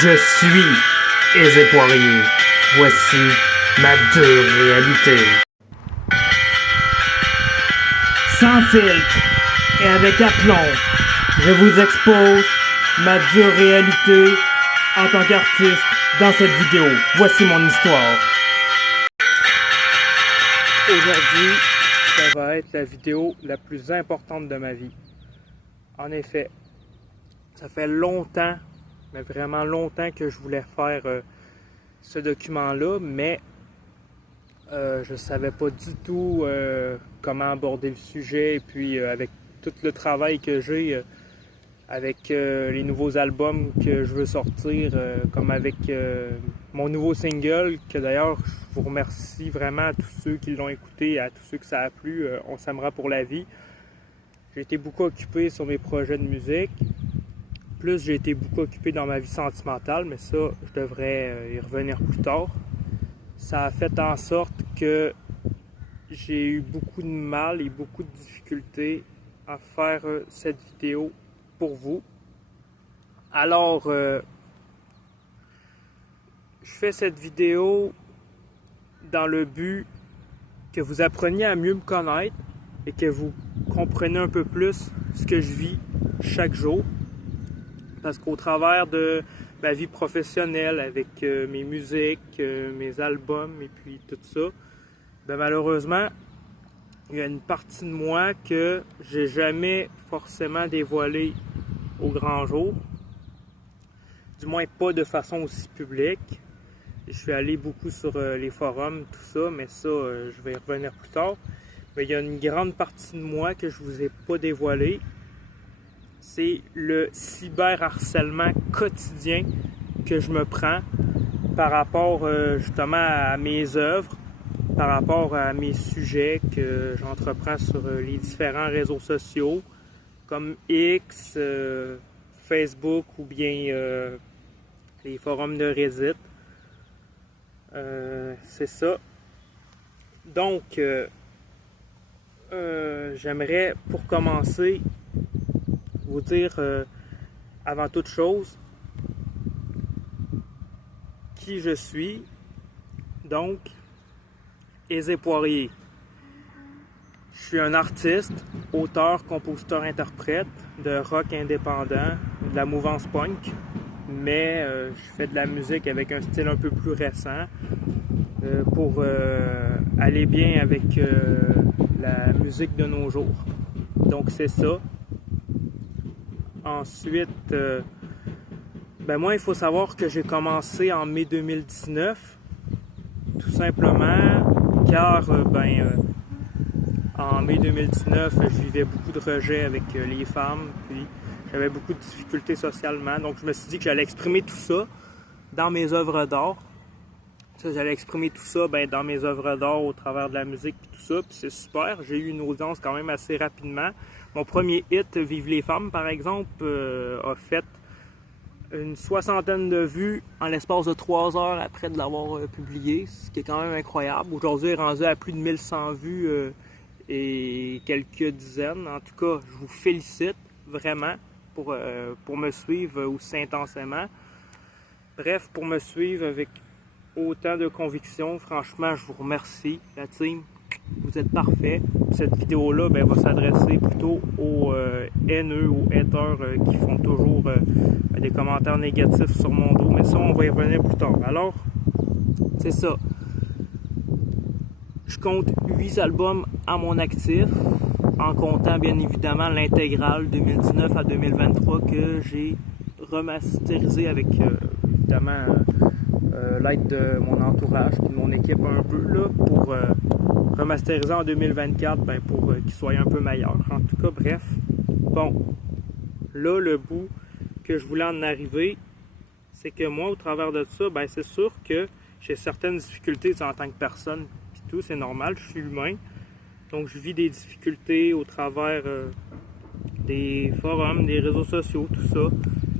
Je suis Aisé Poirier. Voici ma dure réalité. Sans filtre et avec aplomb, je vous expose ma dure réalité en tant qu'artiste dans cette vidéo. Voici mon histoire. Aujourd'hui, ça va être la vidéo la plus importante de ma vie. En effet, ça fait longtemps, mais vraiment longtemps que je voulais faire ce document-là, mais je ne savais pas du tout comment aborder le sujet. Et puis avec tout le travail que j'ai, avec les nouveaux albums que je veux sortir, comme avec mon nouveau single, que d'ailleurs je vous remercie vraiment à tous ceux qui l'ont écouté, à tous ceux que ça a plu, On s'aimera pour la vie. J'ai été beaucoup occupé sur mes projets de musique. Plus j'ai été beaucoup occupé dans ma vie sentimentale, mais ça, je devrais y revenir plus tard. Ça a fait en sorte que j'ai eu beaucoup de mal et beaucoup de difficultés à faire cette vidéo pour vous. Alors, je fais cette vidéo dans le but que vous appreniez à mieux me connaître et que vous compreniez un peu plus ce que je vis chaque jour. Parce qu'au travers de ma vie professionnelle, avec mes musiques, mes albums et puis tout ça, ben malheureusement, il y a une partie de moi que j'ai jamais forcément dévoilée au grand jour. Du moins pas de façon aussi publique. Je suis allé beaucoup sur les forums, tout ça, mais ça, je vais y revenir plus tard. Mais il y a une grande partie de moi que je vous ai pas dévoilée. C'est le cyberharcèlement quotidien que je me prends par rapport justement à mes œuvres, par rapport à mes sujets que j'entreprends sur les différents réseaux sociaux comme X, Facebook ou bien les forums de Reddit. C'est ça. Donc, j'aimerais pour commencer vous dire avant toute chose qui je suis. Donc, Aisé Poirier. Je suis un artiste, auteur, compositeur, interprète de rock indépendant, de la mouvance punk, mais je fais de la musique avec un style un peu plus récent pour aller bien avec la musique de nos jours. Donc c'est ça. Ensuite, moi, il faut savoir que j'ai commencé en mai 2019, tout simplement, car en mai 2019, je vivais beaucoup de rejets avec les femmes, puis j'avais beaucoup de difficultés socialement, donc je me suis dit que j'allais exprimer tout ça dans mes œuvres d'art. J'allais exprimer tout ça dans mes œuvres d'art au travers de la musique et tout ça, puis c'est super. J'ai eu une audience quand même assez rapidement. Mon premier hit, Vive les femmes, par exemple, a fait une 60aine de vues en l'espace de 3 heures après de l'avoir publié, ce qui est quand même incroyable. Aujourd'hui, il est rendu à plus de 1100 vues et quelques dizaines. En tout cas, je vous félicite vraiment pour me suivre aussi intensément. Bref, pour me suivre avec autant de conviction, franchement, je vous remercie, la team. Vous êtes parfait. Cette vidéo-là va s'adresser plutôt aux haineux, aux haters qui font toujours des commentaires négatifs sur mon dos, mais ça, on va y revenir plus tard. Alors, c'est ça. Je compte 8 albums à mon actif, en comptant bien évidemment l'intégrale 2019 à 2023 que j'ai remasterisé avec évidemment l'aide de mon entourage et de mon équipe un peu là pour remasteriser en 2024 pour qu'il soit un peu meilleur. En tout cas, bref. Bon, là, le bout que je voulais en arriver, c'est que moi, au travers de ça, c'est sûr que j'ai certaines difficultés en tant que personne, puis tout, c'est normal, je suis humain. Donc, je vis des difficultés au travers des forums, des réseaux sociaux, tout ça.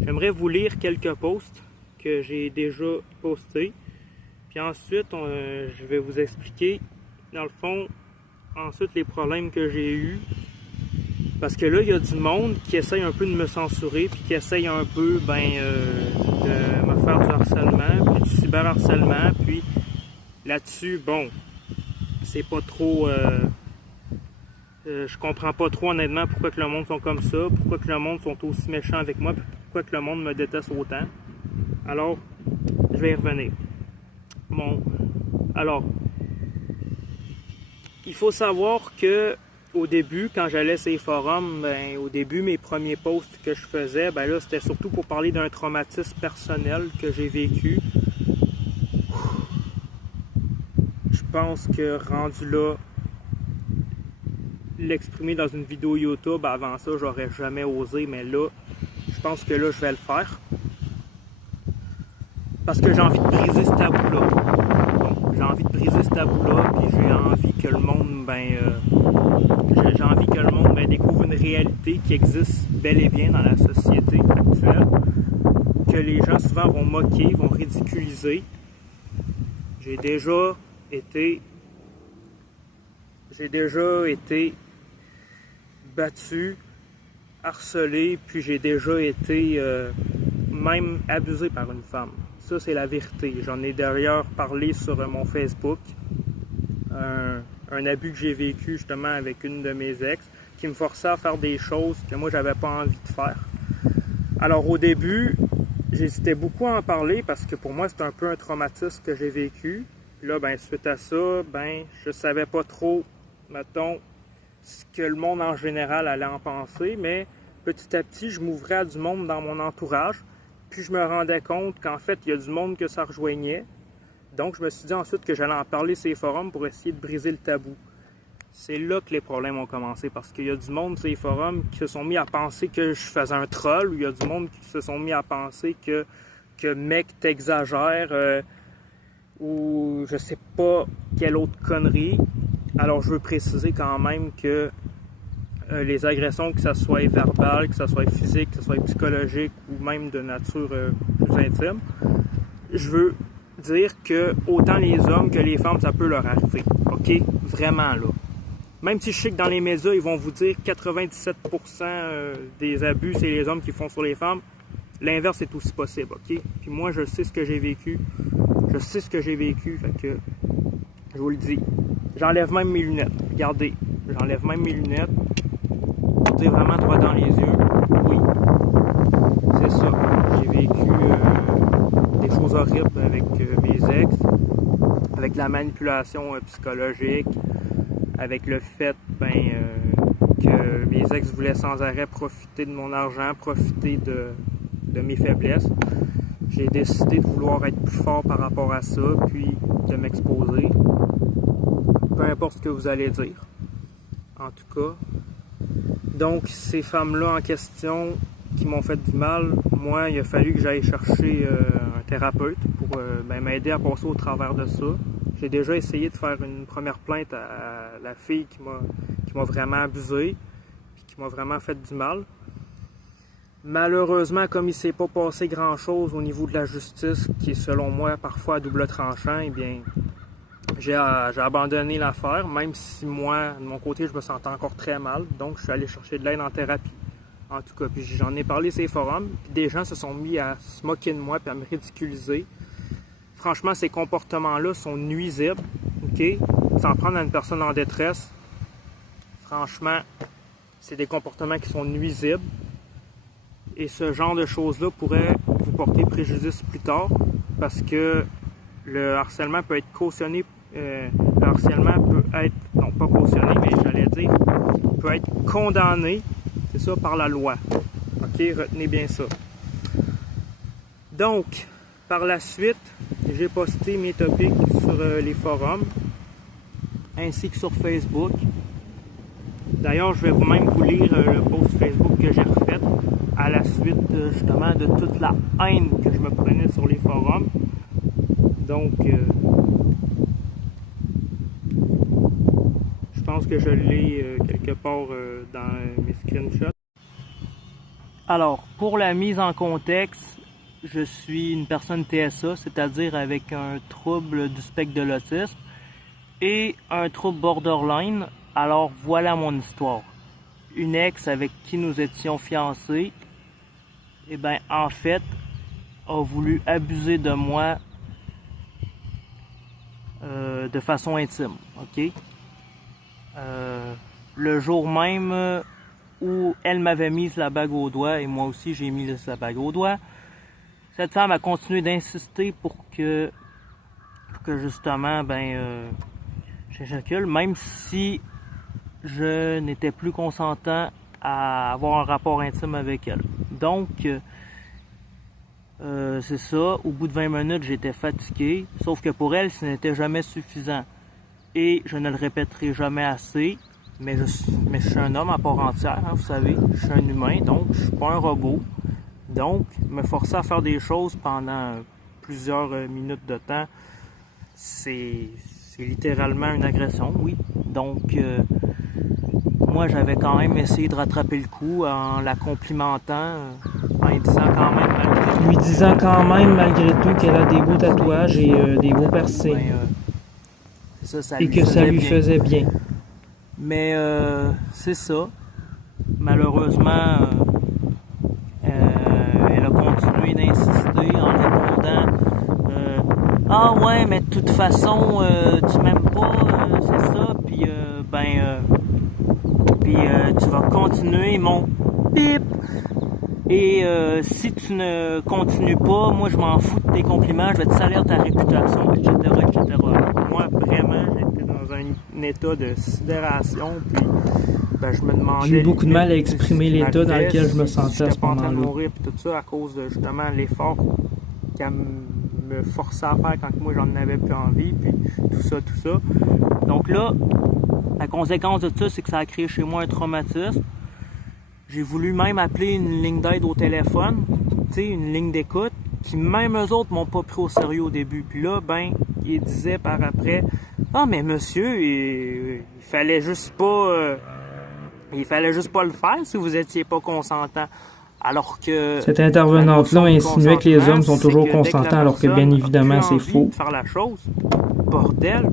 J'aimerais vous lire quelques posts que j'ai déjà postés. Puis ensuite, je vais vous expliquer, dans le fond, ensuite les problèmes que j'ai eus. Parce que là, il y a du monde qui essaye un peu de me censurer, puis qui essaye un peu de me faire du harcèlement, puis du cyberharcèlement, puis là-dessus, bon, c'est pas trop... je comprends pas trop honnêtement pourquoi que le monde sont comme ça, pourquoi que le monde sont aussi méchants avec moi, puis pourquoi que le monde me déteste autant. Alors, je vais y revenir. Bon, alors, il faut savoir que au début, quand j'allais sur les forums, au début, mes premiers posts que je faisais, là, c'était surtout pour parler d'un traumatisme personnel que j'ai vécu. Je pense que rendu là, l'exprimer dans une vidéo YouTube, avant ça, j'aurais jamais osé, mais là, je pense que là, je vais le faire. Parce que j'ai envie de briser ce tabou-là. Donc, j'ai envie de briser ce tabou-là, puis j'ai envie que le monde, découvre une réalité qui existe bel et bien dans la société actuelle, que les gens souvent vont moquer, vont ridiculiser. J'ai déjà été battu, harcelé, puis j'ai déjà été même abusé par une femme. Ça, c'est la vérité. J'en ai d'ailleurs parlé sur mon Facebook. Un abus que j'ai vécu justement avec une de mes ex, qui me forçait à faire des choses que moi, j'avais pas envie de faire. Alors, au début, j'hésitais beaucoup à en parler parce que pour moi, c'est un peu un traumatisme que j'ai vécu. Puis là, suite à ça, je savais pas trop, mettons, ce que le monde en général allait en penser, mais petit à petit, je m'ouvrais à du monde dans mon entourage, puis je me rendais compte qu'en fait, il y a du monde que ça rejoignait. Donc, je me suis dit ensuite que j'allais en parler sur les forums pour essayer de briser le tabou. C'est là que les problèmes ont commencé, parce qu'il y a du monde sur les forums qui se sont mis à penser que je faisais un troll, ou il y a du monde qui se sont mis à penser que mec, t'exagères, ou je sais pas quelle autre connerie. Alors, je veux préciser quand même que les agressions, que ce soit verbales, que ce soit physique, que ce soit psychologique, ou même de nature plus intime, je veux dire que autant les hommes que les femmes, ça peut leur arriver. OK? Vraiment, là. Même si je sais que dans les médias, ils vont vous dire 97% des abus, c'est les hommes qui font sur les femmes, l'inverse est aussi possible, OK? Puis moi, je sais ce que j'ai vécu. Je sais ce que j'ai vécu, fait que je vous le dis. J'enlève même mes lunettes. Regardez, j'enlève même mes lunettes. Pour dire vraiment droit dans les yeux. Oui, c'est ça. J'ai vécu des choses horribles avec mes ex, avec la manipulation psychologique, avec le fait que mes ex voulaient sans arrêt profiter de mon argent, profiter de mes faiblesses. J'ai décidé de vouloir être plus fort par rapport à ça, puis de m'exposer. Peu importe ce que vous allez dire, en tout cas. Donc, ces femmes-là en question qui m'ont fait du mal, moi, il a fallu que j'aille chercher un thérapeute pour m'aider à passer au travers de ça. J'ai déjà essayé de faire une première plainte à la fille qui m'a vraiment abusé, puis qui m'a vraiment fait du mal. Malheureusement, comme il ne s'est pas passé grand-chose au niveau de la justice, qui est selon moi parfois à double tranchant, eh bien, j'ai abandonné l'affaire, même si moi, de mon côté, je me sentais encore très mal. Donc, je suis allé chercher de l'aide en thérapie. En tout cas, puis j'en ai parlé sur les forums, puis des gens se sont mis à se moquer de moi puis à me ridiculiser. Franchement, ces comportements-là sont nuisibles, OK? S'en prendre à une personne en détresse, franchement, c'est des comportements qui sont nuisibles. Et ce genre de choses-là pourrait vous porter préjudice plus tard, parce que le harcèlement peut être cautionné. Le harcèlement peut être, non pas cautionné, mais j'allais dire, peut être condamné, c'est ça, par la loi. OK, retenez bien ça. Donc, par la suite, j'ai posté mes topics sur les forums, ainsi que sur Facebook. D'ailleurs, je vais même vous lire le post Facebook que j'ai refait à la suite justement de toute la haine que je me prenais sur les forums. Donc, je pense que je l'ai quelque part dans mes screenshots. Alors, pour la mise en contexte, je suis une personne TSA, c'est-à-dire avec un trouble du spectre de l'autisme et un trouble borderline. Alors, voilà mon histoire. Une ex avec qui nous étions fiancés, en fait, a voulu abuser de moi de façon intime, ok? Le jour même où elle m'avait mis la bague au doigt et moi aussi j'ai mis la bague au doigt, cette femme a continué d'insister pour que justement j'éjacule, même si je n'étais plus consentant à avoir un rapport intime avec elle. Donc c'est ça, au bout de 20 minutes j'étais fatigué, sauf que pour elle ce n'était jamais suffisant. Et je ne le répéterai jamais assez, mais je suis un homme à part entière, hein, vous savez, je suis un humain, donc je suis pas un robot. Donc, me forcer à faire des choses pendant plusieurs minutes de temps, c'est littéralement une agression, oui. Donc, moi, j'avais quand même essayé de rattraper le coup en la complimentant, en lui disant quand même malgré tout qu'elle a des beaux tatouages et des beaux piercings. Et que ça lui faisait bien. Mais c'est ça. Malheureusement, elle a continué d'insister en répondant ah ouais, mais de toute façon, tu m'aimes pas, c'est ça, puis tu vas continuer mon bip. Et si tu ne continues pas, moi je m'en fous de tes compliments, je vais te salir ta réputation, etc., etc. Moi, vraiment, j'étais dans un état de sidération, puis je me demandais... J'ai eu beaucoup de mal à exprimer l'état dans lequel je me sentais à ce moment-là. J'étais pas en train de mourir, puis tout ça, à cause de justement l'effort qu'elle me forçait à faire quand moi j'en avais plus envie, puis tout ça. Donc là, la conséquence de ça, c'est que ça a créé chez moi un traumatisme. J'ai voulu même appeler une ligne d'aide au téléphone, tu sais, une ligne d'écoute, qui même eux autres m'ont pas pris au sérieux au début. Puis là, ils disaient par après, ah mais monsieur, il fallait juste pas le faire si vous étiez pas consentant. Alors que cette intervenante-là insinuait que les hommes sont toujours consentants, alors que bien évidemment c'est faux. Faire la chose, bordel,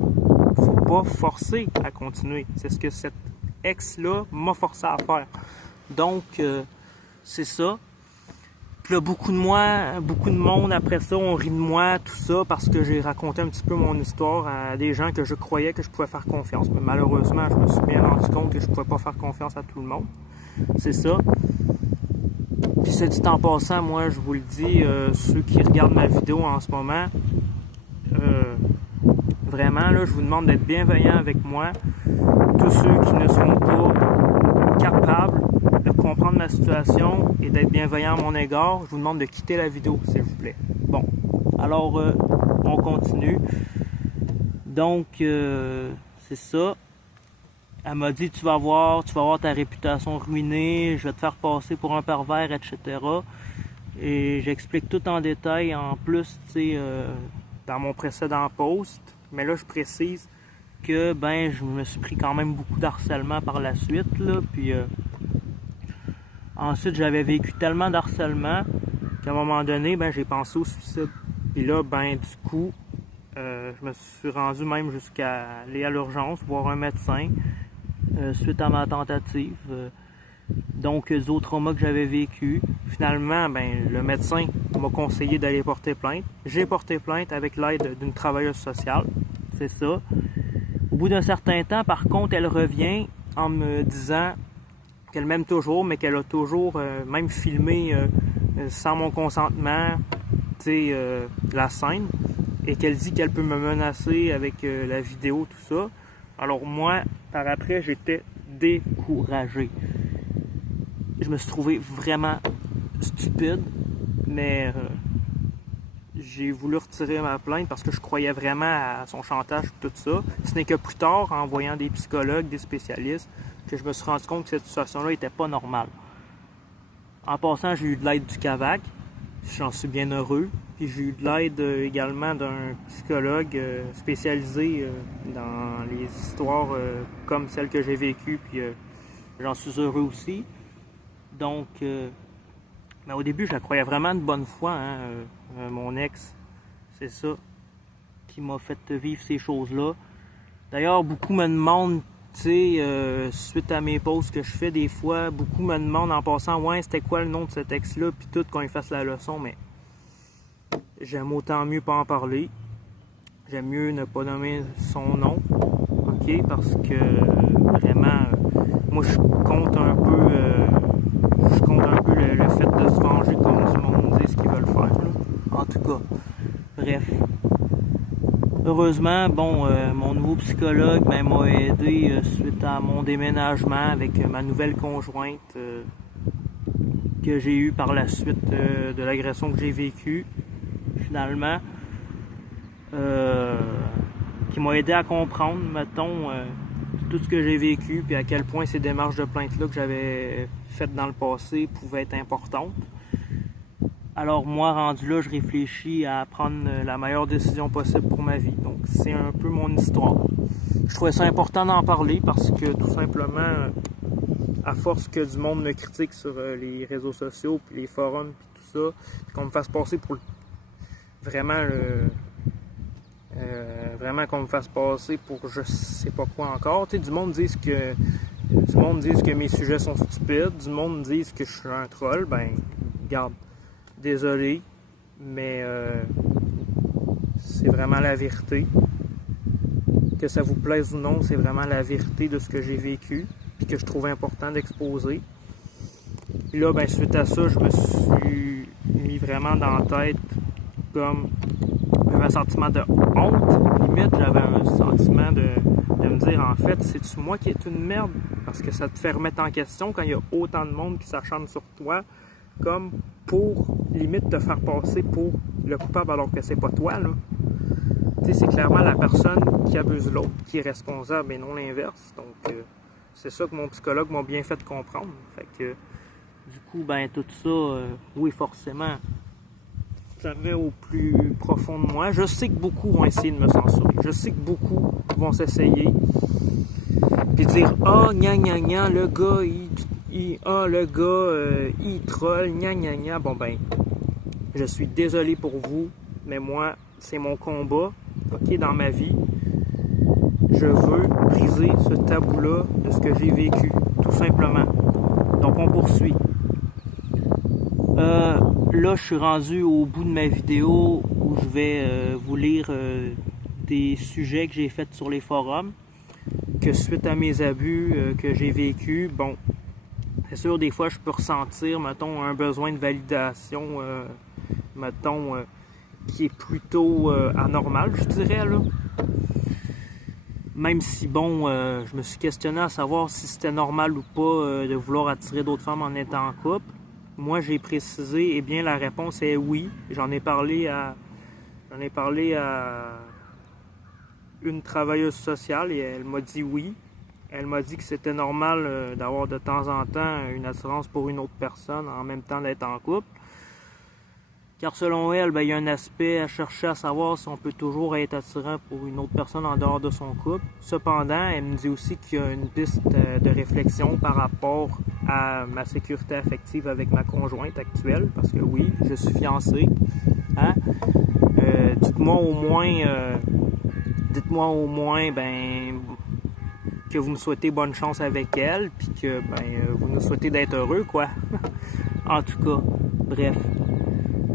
faut pas forcer à continuer. C'est ce que cette ex-là m'a forcé à faire. Donc, c'est ça. Puis là, beaucoup de monde après ça ont ri de moi, tout ça, parce que j'ai raconté un petit peu mon histoire à des gens que je croyais que je pouvais faire confiance. Mais malheureusement, je me suis bien rendu compte que je pouvais pas faire confiance à tout le monde. C'est ça. Puis c'est dit en passant, moi, je vous le dis, ceux qui regardent ma vidéo en ce moment, vraiment, là, je vous demande d'être bienveillants avec moi. Tous ceux qui ne seront pas capables de comprendre ma situation et d'être bienveillants à mon égard, je vous demande de quitter la vidéo, s'il vous plaît. Bon, alors, on continue. Donc, c'est ça. Elle m'a dit, tu vas voir ta réputation ruinée, je vais te faire passer pour un pervers, etc. Et j'explique tout en détail, en plus, tu sais, dans mon précédent post. Mais là, je précise que, je me suis pris quand même beaucoup d'harcèlement par la suite, là. Puis, ensuite, j'avais vécu tellement d'harcèlement qu'à un moment donné, j'ai pensé au suicide. Puis là, du coup, je me suis rendu même jusqu'à aller à l'urgence, voir un médecin. Suite à ma tentative, donc zootrauma que j'avais vécu. Finalement, le médecin m'a conseillé d'aller porter plainte. J'ai porté plainte avec l'aide d'une travailleuse sociale, c'est ça. Au bout d'un certain temps, par contre, elle revient en me disant qu'elle m'aime toujours, mais qu'elle a toujours même filmé sans mon consentement, la scène, et qu'elle dit qu'elle peut me menacer avec la vidéo, tout ça. Alors moi, par après, j'étais découragé. Je me suis trouvé vraiment stupide, mais j'ai voulu retirer ma plainte parce que je croyais vraiment à son chantage et tout ça. Ce n'est que plus tard, en voyant des psychologues, des spécialistes, que je me suis rendu compte que cette situation-là n'était pas normale. En passant, j'ai eu de l'aide du CAVAC, j'en suis bien heureux. Puis j'ai eu de l'aide également d'un psychologue spécialisé dans les histoires comme celles que j'ai vécues, puis j'en suis heureux aussi. Donc, mais au début, je la croyais vraiment de bonne foi, hein, mon ex, c'est ça, qui m'a fait vivre ces choses-là. D'ailleurs, beaucoup me demandent, suite à mes posts que je fais des fois, beaucoup me demandent en passant, ouais, c'était quoi le nom de cet ex-là, puis tout, quand ils fassent la leçon, mais j'aime autant mieux pas en parler. J'aime mieux ne pas nommer son nom, ok? Parce que vraiment, moi je compte un peu, le fait de se venger comme du monde dit ce qu'ils veulent faire, là. En tout cas, bref. Heureusement, mon nouveau psychologue m'a aidé suite à mon déménagement avec ma nouvelle conjointe que j'ai eue par la suite de l'agression que j'ai vécue, finalement. Qui m'a aidé à comprendre, mettons, tout ce que j'ai vécu, puis à quel point ces démarches de plainte-là que j'avais faites dans le passé pouvaient être importantes. Alors moi, rendu là, je réfléchis à prendre la meilleure décision possible pour ma vie. Donc c'est un peu mon histoire. Je trouvais ça important d'en parler parce que tout simplement, à force que du monde me critique sur les réseaux sociaux, puis les forums, puis tout ça, qu'on me fasse passer pour vraiment qu'on me fasse passer pour je sais pas quoi encore. Tu sais, du monde dit que mes sujets sont stupides, du monde dit que je suis un troll. Ben, regarde, désolé, mais c'est vraiment la vérité. Que ça vous plaise ou non, c'est vraiment la vérité de ce que j'ai vécu, puis que je trouve important d'exposer. Puis là, ben, suite à ça, je me suis mis vraiment dans la tête comme un sentiment de honte. Limite, j'avais un sentiment de me dire, en fait, c'est-tu moi qui est une merde? Parce que ça te fait remettre en question quand il y a autant de monde qui s'acharne sur toi, comme pour, limite, te faire passer pour le coupable alors que c'est pas toi, là. Tu sais, c'est clairement la personne qui abuse l'autre qui est responsable et non l'inverse. Donc, c'est ça que mon psychologue m'a bien fait comprendre. Fait que, du coup, ben, tout ça, oui, forcément, jamais au plus profond de moi. Je sais que beaucoup vont essayer de me censurer. Je sais que beaucoup vont s'essayer. Puis dire, gna gna gna, le gars, il troll, gna gna gna. Bon ben, je suis désolé pour vous, mais moi, c'est mon combat, ok, dans ma vie. Je veux briser ce tabou-là de ce que j'ai vécu, tout simplement. Donc, on poursuit. Là, je suis rendu au bout de ma vidéo où je vais vous lire des sujets que j'ai faits sur les forums, que suite à mes abus que j'ai vécu, bon, c'est sûr, des fois, je peux ressentir, mettons, un besoin de validation, mettons, qui est plutôt anormal, je dirais, là. Même si, bon, je me suis questionné à savoir si c'était normal ou pas de vouloir attirer d'autres femmes en étant en couple. Moi, j'ai précisé, eh bien, la réponse est oui. J'en ai parlé à une travailleuse sociale et elle m'a dit oui. Elle m'a dit que c'était normal d'avoir de temps en temps une attirance pour une autre personne en même temps d'être en couple. Car selon elle, ben, il y a un aspect à chercher à savoir si on peut toujours être attirant pour une autre personne en dehors de son couple. Cependant, elle me dit aussi qu'il y a une piste de réflexion par rapport à ma sécurité affective avec ma conjointe actuelle. Parce que oui, je suis fiancé. Hein? Dites-moi au moins, ben, que vous me souhaitez bonne chance avec elle, puis que vous nous souhaitez d'être heureux, quoi. En tout cas, bref.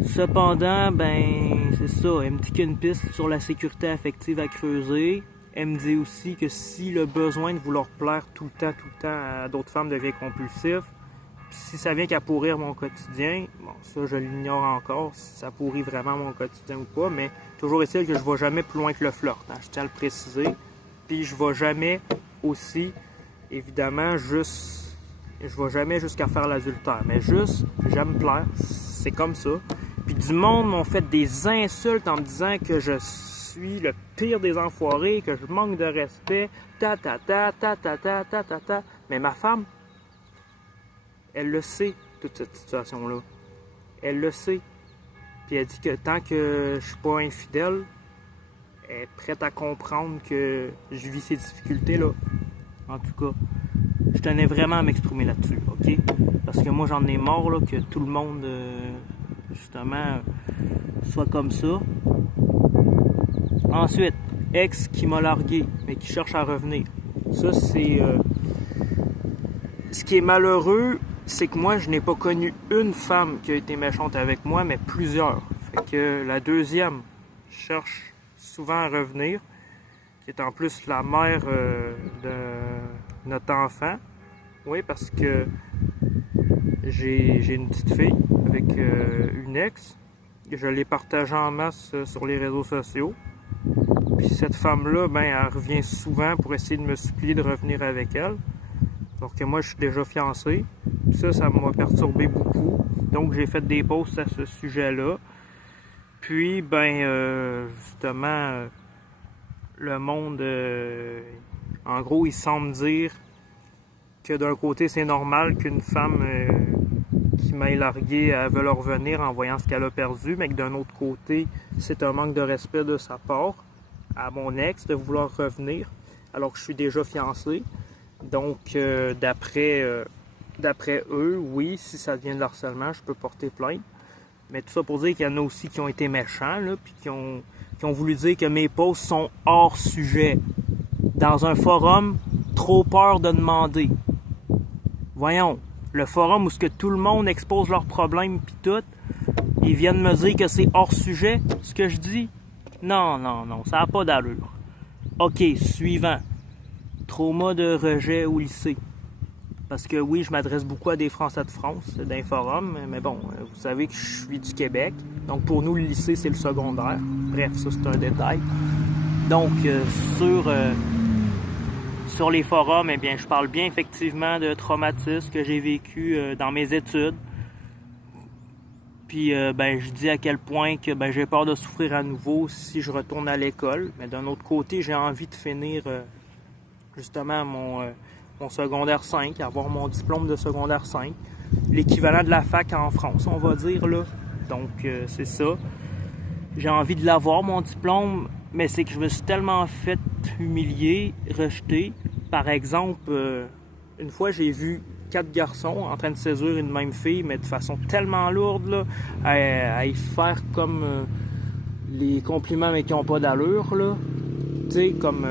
Cependant, ben, c'est ça. Elle me dit qu'il y a une piste sur la sécurité affective à creuser. Elle me dit aussi que si le besoin de vouloir plaire tout le temps à d'autres femmes devient compulsif, si ça vient qu'à pourrir mon quotidien, bon, ça je l'ignore encore, si ça pourrit vraiment mon quotidien ou pas, mais toujours est-il que je ne vais jamais plus loin que le flirt, hein, je tiens à le préciser. Puis je ne vais jamais aussi, évidemment, je vais jamais jusqu'à faire l'adultère, mais juste, j'aime plaire, c'est comme ça. Puis du monde m'ont fait des insultes en me disant que je suis le pire des enfoirés, que je manque de respect, ta. Mais ma femme, elle le sait, toute cette situation-là. Elle le sait. Puis elle dit que tant que je suis pas infidèle, elle est prête à comprendre que je vis ces difficultés-là. En tout cas, je tenais vraiment à m'exprimer là-dessus, ok? Parce que moi, j'en ai marre là, que tout le monde, justement, soit comme ça. Ensuite, ex qui m'a largué, mais qui cherche à revenir. Ça, c'est... Ce qui est malheureux, c'est que moi, je n'ai pas connu une femme qui a été méchante avec moi, mais plusieurs. Fait que la deuxième cherche souvent à revenir, qui est en plus la mère de notre enfant. Oui, parce que j'ai une petite fille avec une ex. Je l'ai partagée en masse sur les réseaux sociaux. Puis cette femme-là, ben, elle revient souvent pour essayer de me supplier de revenir avec elle. Alors que moi, je suis déjà fiancé. Ça m'a perturbé beaucoup. Donc, j'ai fait des posts à ce sujet-là. Puis, ben, justement, le monde, en gros, il semble dire que d'un côté, c'est normal qu'une femme qui m'ait largué, elle veut revenir en voyant ce qu'elle a perdu, mais que d'un autre côté, c'est un manque de respect de sa part à mon ex de vouloir revenir, alors que je suis déjà fiancé. Donc, d'après eux, oui, si ça devient de harcèlement, je peux porter plainte. Mais tout ça pour dire qu'il y en a aussi qui ont été méchants, là, puis qui ont voulu dire que mes posts sont hors sujet. Dans un forum, trop peur de demander. Voyons, le forum où ce que tout le monde expose leurs problèmes puis tout, ils viennent me dire que c'est hors sujet, ce que je dis. Non, ça n'a pas d'allure. OK, suivant. Trauma de rejet au lycée. Parce que oui, je m'adresse beaucoup à des Français de France, d'un forum, mais bon, vous savez que je suis du Québec. Donc pour nous, le lycée, c'est le secondaire. Bref, ça c'est un détail. Donc sur les forums, eh bien, je parle bien effectivement de traumatismes que j'ai vécu dans mes études. Puis ben, je dis à quel point que ben, j'ai peur de souffrir à nouveau si je retourne à l'école. Mais d'un autre côté, j'ai envie de finir justement mon secondaire 5, avoir mon diplôme de secondaire 5. L'équivalent de la fac en France, on va dire là. Donc c'est ça. J'ai envie de l'avoir, mon diplôme, mais c'est que je me suis tellement fait humilier, rejeter. Par exemple, une fois, j'ai vu 4 garçons en train de séduire une même fille, mais de façon tellement lourde, là, à y faire comme les compliments, mais qui n'ont pas d'allure, là. Tu sais, comme...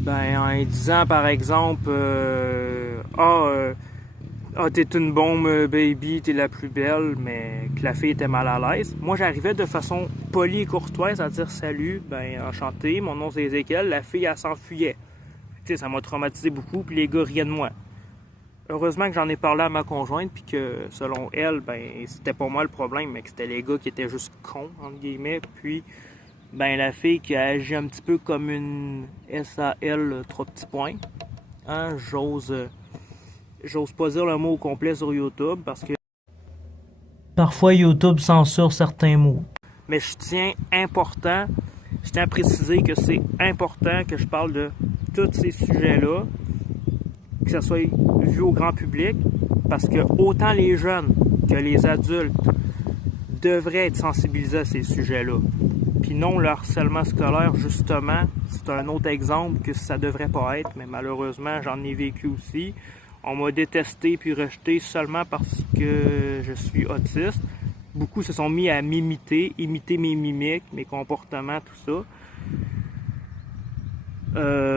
ben, en y disant, par exemple, t'es une bombe, baby, t'es la plus belle, mais que la fille était mal à l'aise. Moi, j'arrivais de façon polie et courtoise à dire salut, ben, enchanté, mon nom c'est Ézéchiel. La fille, elle s'enfuyait. Tu sais, ça m'a traumatisé beaucoup, puis les gars riaient de moi. Heureusement que j'en ai parlé à ma conjointe, puis que selon elle, ben, c'était pas moi le problème, mais que c'était les gars qui étaient juste cons, entre guillemets. Puis, ben, la fille qui a agi un petit peu comme une SAL 3 petits points. Hein, J'ose pas dire le mot au complet sur YouTube parce que parfois YouTube censure certains mots. Mais je tiens à préciser que c'est important que je parle de tous ces sujets-là, que ça soit vu au grand public, parce que autant les jeunes que les adultes devraient être sensibilisés à ces sujets-là. Puis non, le harcèlement scolaire, justement, c'est un autre exemple que ça devrait pas être, mais malheureusement, j'en ai vécu aussi. On m'a détesté puis rejeté seulement parce que je suis autiste. Beaucoup se sont mis à imiter mes mimiques, mes comportements, tout ça.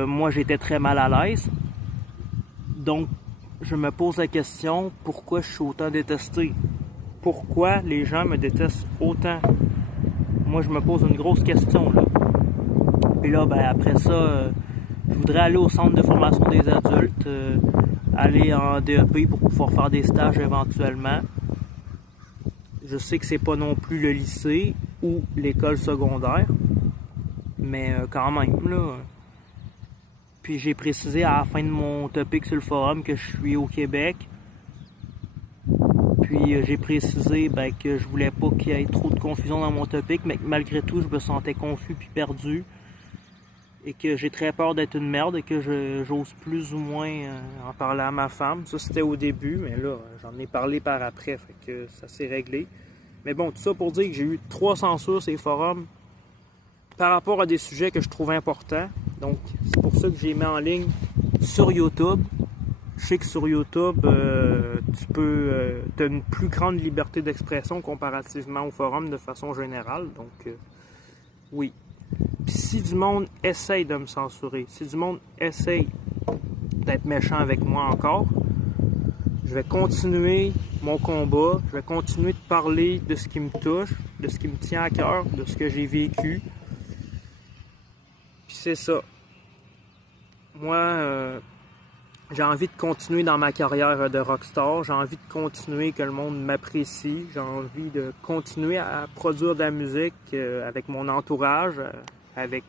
Moi, j'étais très mal à l'aise. Donc, je me pose la question, pourquoi je suis autant détesté? Pourquoi les gens me détestent autant? Moi, je me pose une grosse question, là. Puis là, ben, après ça, je voudrais aller au centre de formation des adultes, aller en DEP pour pouvoir faire des stages éventuellement. Je sais que c'est pas non plus le lycée ou l'école secondaire, mais quand même, là. Puis j'ai précisé à la fin de mon topic sur le forum que je suis au Québec. Puis j'ai précisé ben, que je voulais pas qu'il y ait trop de confusion dans mon topic, mais que malgré tout, je me sentais confus puis perdu. Et que j'ai très peur d'être une merde et que j'ose plus ou moins en parler à ma femme. Ça, c'était au début, mais là, j'en ai parlé par après, fait que ça s'est réglé. Mais bon, tout ça pour dire que j'ai eu 3 censures sur ces forums par rapport à des sujets que je trouve importants. Donc, c'est pour ça que j'ai mis en ligne sur YouTube. Je sais que sur YouTube, tu as une plus grande liberté d'expression comparativement au forum de façon générale. Donc, oui. Puis si du monde essaye de me censurer, si du monde essaye d'être méchant avec moi encore, je je vais continuer mon combat, je vais continuer de parler de ce qui me touche, de ce qui me tient à cœur, de ce que j'ai vécu. Puis c'est ça. Moi, j'ai envie de continuer dans ma carrière de rockstar, j'ai envie de continuer que le monde m'apprécie, j'ai envie de continuer à produire de la musique avec mon entourage, avec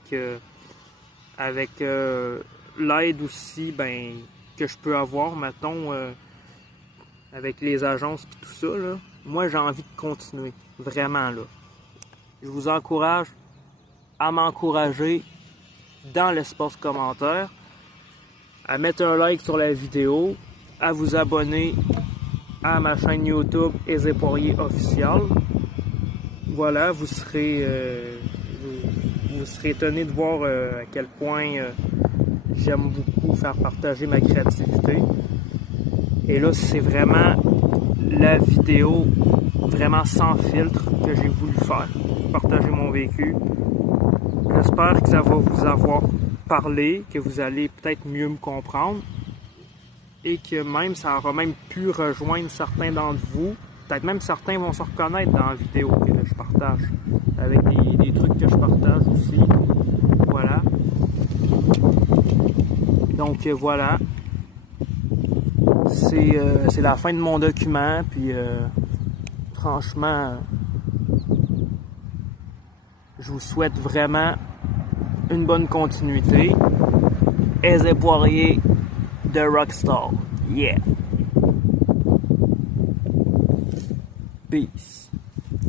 l'aide aussi que je peux avoir, mettons, avec les agences et tout ça. Là. Moi, j'ai envie de continuer, vraiment. Là. Je vous encourage à m'encourager dans l'espace commentaire, à mettre un like sur la vidéo, à vous abonner à ma chaîne YouTube Aisé Poirier Officiel. Voilà, vous serez étonné de voir à quel point j'aime beaucoup faire partager ma créativité. Et là, c'est vraiment la vidéo vraiment sans filtre que j'ai voulu faire pour partager mon vécu. J'espère que ça va vous avoir parlé, que vous allez peut-être mieux me comprendre et que même ça aura même pu rejoindre certains d'entre vous. Peut-être même certains vont se reconnaître dans la vidéo que je partage, avec des trucs que je partage aussi. Voilà. Donc voilà. C'est la fin de mon document, puis franchement, je vous souhaite vraiment une bonne continuité. Aisé Poirier de Rockstar. Yeah. Peace.